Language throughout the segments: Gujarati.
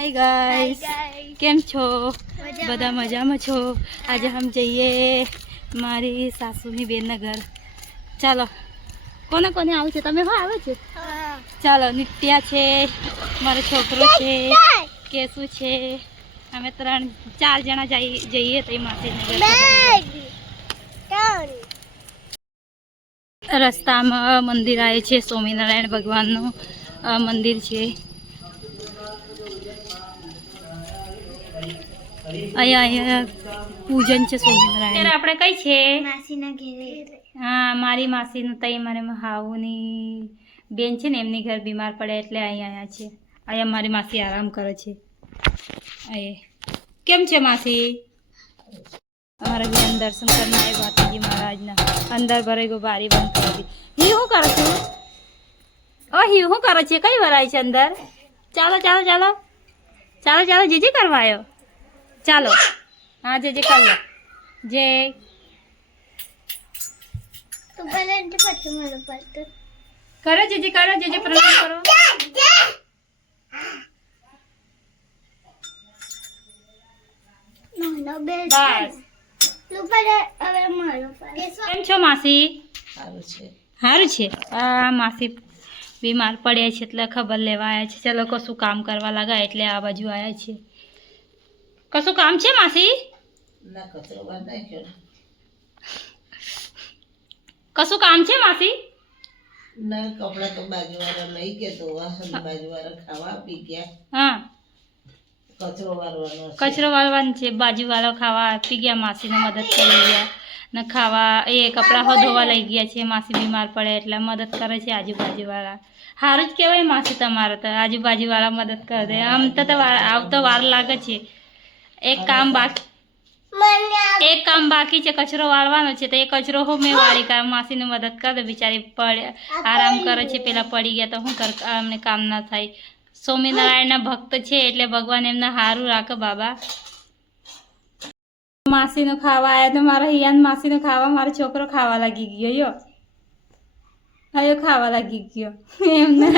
हाय गाइस, केम छो? બધા મજામાં છો? આજે हम જઈએ મારી સાસુની બેનના ઘર. ચાલો, કોને કોને આવું છે? તમે હો આવે છે? ચાલો, નિત્યા છે, મારો છોકરો છે, કેસુ છે, અમે 3-4 જણા જઈએ તો માસીના ઘર. રસ્તામાં મંદિર આવે છે, સ્વામિનારાયણ ભગવાનનું મંદિર છે. અહીંયા પૂજન છે સ્વામિનારાયણ. આપણે કઈ છે? માસીના ઘરે. હા, મારી માસીનું તઈ મારે હાવુની બેન છે ને, એમની ઘર બીમાર પડે એટલે અહીંયા આવ્યા છે. અહીંયા મારી માસી આરામ કરે છે. કેમ છે માસી? અમારા બેન દર્શન કરીને આવે માતાજી મહારાજના. અંદર ભરાઈ ગયો, બારી બંધ કરી દીધી. હિ શું કરે છું? ઓ હિ શું કરે છે? કઈ ભરાય છે અંદર? ચાલો ચાલો ચાલો ચાલો ચાલો, જે કરવા આવ્યો. ચાલો, હા, જે કર લો. જે તો ભલે પછી મને પડતો કરો, જે કરો, જે પ્રણામ કરો. નો બે બસ. હવે મારો કેમ છો માસી? સારું છે. સારું છે. આ માસી બીમાર પડ્યા છે એટલે ખબર લેવા આવ્યા છે. ચલો, કશું કામ કરવા લાગા એટલે આ બાજુ આવ્યા છે. કશું કામ છે માસી? ના, કચરો બાર નાખ્યો ને. કશું કામ છે માસી? ના, કપડા તો બાજુવાળા લઈ ગયા તો બાજુવાળા ખાવા આપી ગયા. હા, કચરો વાળવાનો છે. કચરો વાળવાનું છે. બાજુવાળા ખાવા આપી ગયા, માસીને મદદ કરી ગયા ને ખાવા એ કપડાં હો ધોવા લઈ ગયા છે. માસી બીમાર પડે એટલે મદદ કરે છે આજુબાજુવાળા. સારું જ કહેવાય માસી, તમારે તો આજુબાજુવાળા મદદ કરે દે. આમ તો આવતો વાર લાગે છે. એક કામ બાકી છે, કચરો વાળવાનો છે. તો એ કચરો હો મેં વાળી કામ માસીને મદદ કરી દે. બિચારી આરામ કરે છે. પેલા પડી ગયા તો શું કર, અમને કામ ના થાય. સ્વામિનારાયણના ભક્ત છે એટલે ભગવાન એમને સારું રાખે બાબા. માસીનું ખાવા આવ્યા તો મારા હિયાન માસીનું ખાવા મારો છોકરો ખાવા લાગી ગયો. હયો ખાવા લાગી ગયો એમને.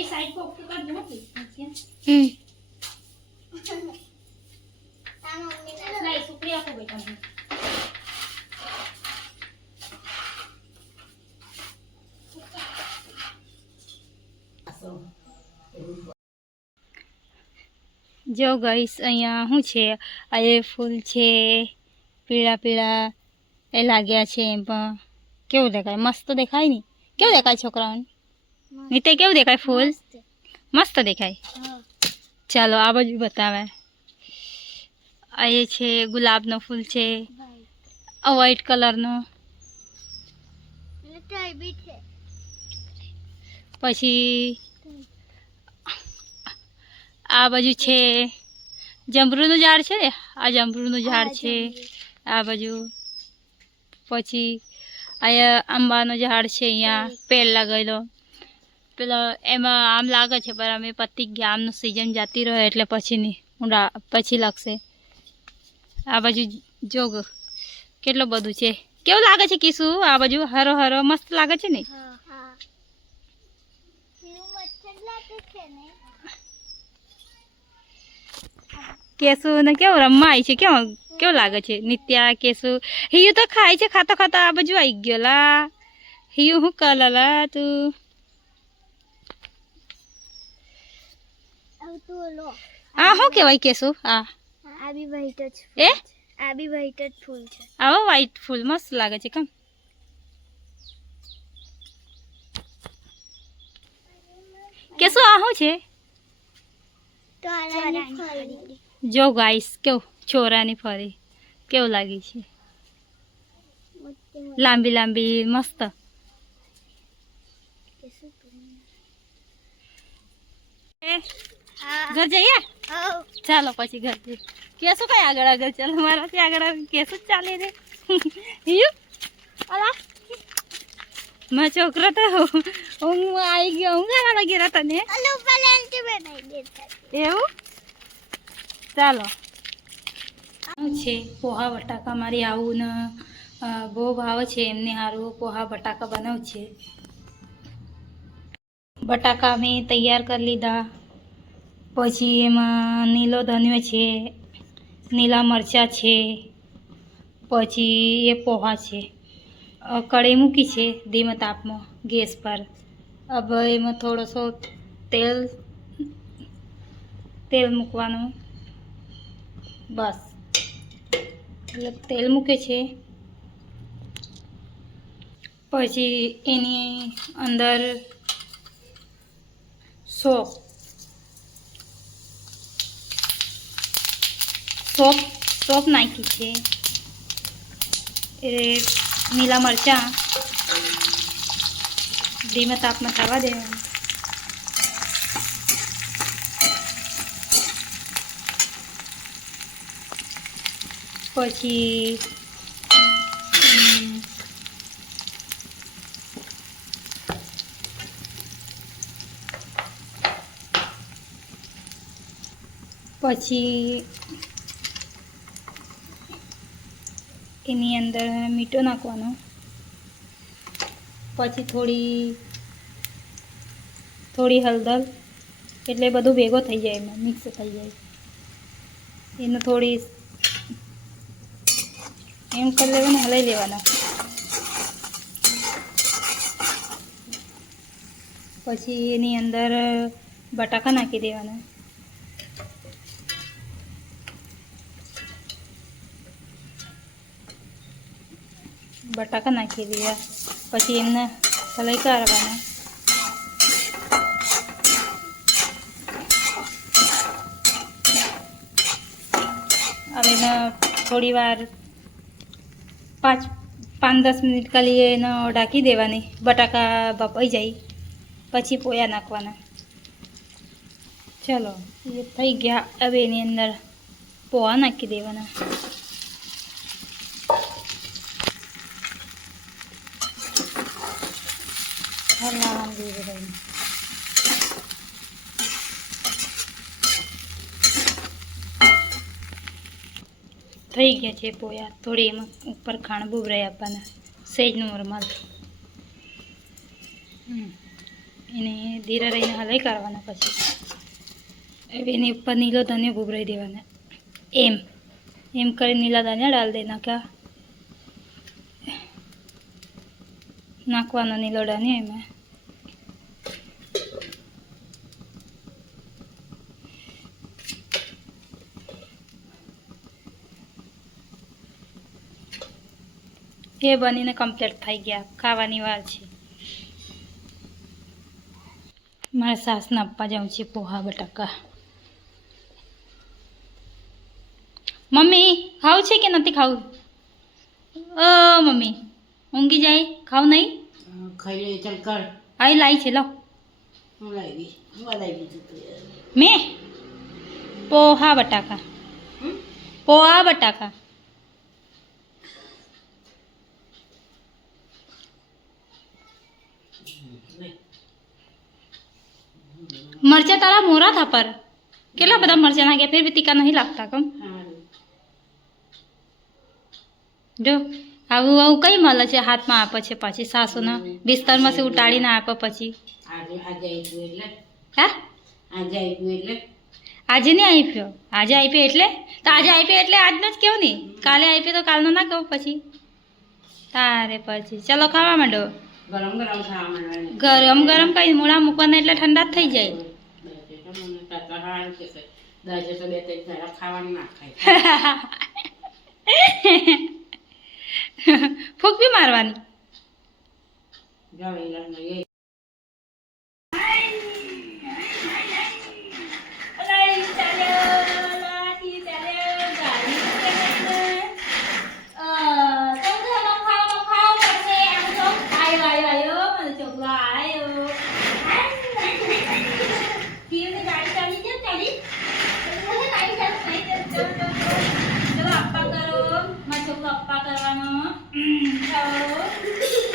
એ સાઈડ પર ઓકે કર દો કે નહીં સુપરી આપો બેટા. જો ગાઈસ, અહીંયા શું છે? આ એ ફૂલ છે, પીળા પીળા એ લાગ્યા છે. એમ પણ કેવું દેખાય? મસ્ત દેખાય ને? કેવું દેખાય છોકરાઓને? નીતે કેવું દેખાય? ફૂલ મસ્ત દેખાય. ચાલો, આ બાજુ બતાવે. આ એ છે ગુલાબનો ફૂલ છે, આ વ્હાઈટ કલરનો. પછી આ બાજુ છે જમરૂનું ઝાડ છે ને, આ જમરૂનું ઝાડ છે આ બાજુ. પછી અહીંયા આંબાનો ઝાડ છે, અહીંયા પેડ લગાવેલો. પેલા એમાં આમ લાગે છે પણ અમે પતી ગયા, આમનું સિઝન જતી રહે એટલે પછી લાગશે. આ બાજુ જો કેટલું બધું છે. કેવું લાગે છે કિસુ? આ બાજુ હરો હરો મસ્ત લાગે છે ને? કેસુ ને કેવું રમવા આવી છે? કેવું લાગે છે? નિત્યા, કેસુ, હિયુ તો ખાય છે. ખાતા ખાતા આ બાજુ આવી ગયો. લા હિયુ શું કલા તું? આ શું કહેવાય કેસુ? આ બી વ્હાઈટ જ એ આ બી વ્હાઈટ જ ફૂલ છે. આવો વ્હાઈટ ફૂલ મસ્ત લાગે છે. કેમ કેસુ આ શું છે? જો ગાઈસ, કેવું છોરાની ફરી કેવું લાગી છે? લાંબી લાંબી મસ્ત. ઘર જઈએ ચાલો પછી ઘર જઈએ. કેશું કઈ આગળ આગળ ચાલો મારાથી આગળ કેશું જ ચાલે રે. અલા મારો છોકરો તો હું આવી ગયો હું ઘણા લાગી રહ્યા તને એવું. ચાલો છે પોહા બટાકા મારી આવું ને બહુ ભાવ છે એમને સારું પોહા બટાકા બનાવ છે. બટાકા મેં તૈયાર કરી લીધા. પછી એમાં નીલો ધનિયો છે, નીલા મરચાં છે, પછી એ પોહા છે. કઢાઈ મૂકી છે ધીમા તાપમાં ગેસ પર. હવે એમાં થોડોસો તેલ મૂકવાનું બસ. એટલે તેલ મૂકે છે. પછી એની અંદર સોપ નાખી છે. એ લીલા મરચાં ધીમા તાપમાં થવા દેવાનું. પછી એની અંદર મીઠો નાખવાનો. પછી થોડી હળદર એટલે બધું ભેગો થઈ જાય એમાં મિક્સ થઈ જાય. એને થોડી એમ કરી લેવાનું હલાવી લેવાના. પછી એની અંદર બટાકા નાખી દેવાના. બટાકા નાખી દીધા પછી એમને હલાઈ કાઢવાના. હવે એને થોડી વાર 5-10 મિનિટ ખાલી એને ઢાંકી દેવાની. બટાકા બફાઈ જાય પછી પોયા નાખવાના. ચલો એ થઈ ગયા. હવે એની અંદર પોहा નાખી દેવાના. થઈ ગયા છે પોયા. થોડી એમાં ઉપર ખાંડ ભૂભરાઈ આપવાના સહેજ નોર્મલ. એને ધીરે રહીને હલાઈ કાઢવાના. પછી હવે એની ઉપર નીલો ધનિયો ભૂભરાઈ દેવાના. એમ કરી નીલા ધનિયા ડાલ દેના કા નાખવાનો નીલો ધનિયો એમાં. એ બનીને કમ્પ્લીટ થઈ ગયા. ખાવાની વાર છે. મારા સાસને આપવા જાઉં છે પોહા બટાકા. મમ્મી ખાવું છે કે નથી ખાવું? મમ્મી ઊંઘી જાય ખાવું નહીં? ખાઈ લે ચાલ કર. આઈ લાવી છે લો. હું લાવી મેં પોહા બટાકા. પોહા બટાકા મરચા તારા મોરા થા પર કેટલા બધા મરચા નાખ્યા ફિર ભી તીખા નહીં લાગતા કમ. જો આવું કઈ મળે છે હાથમાં આપે છે પછી સાસુના બિસ્તરમાંથી ઉટાડીને આપે પછી. હા આજે નહીં આપ્યો. આજે આપ્યો એટલે તો આજે આપ્યો એટલે આજનો જ કેવું નહીં. કાલે આપ્યો તો કાલનો ના કહું પછી તારે. પછી ચલો ખાવા માંડો. ગરમ ગરમ કઈ મોડા મૂકવાના એટલે ઠંડા જ થઈ જાય. ફૂંક બી મારવાની. ખાઓ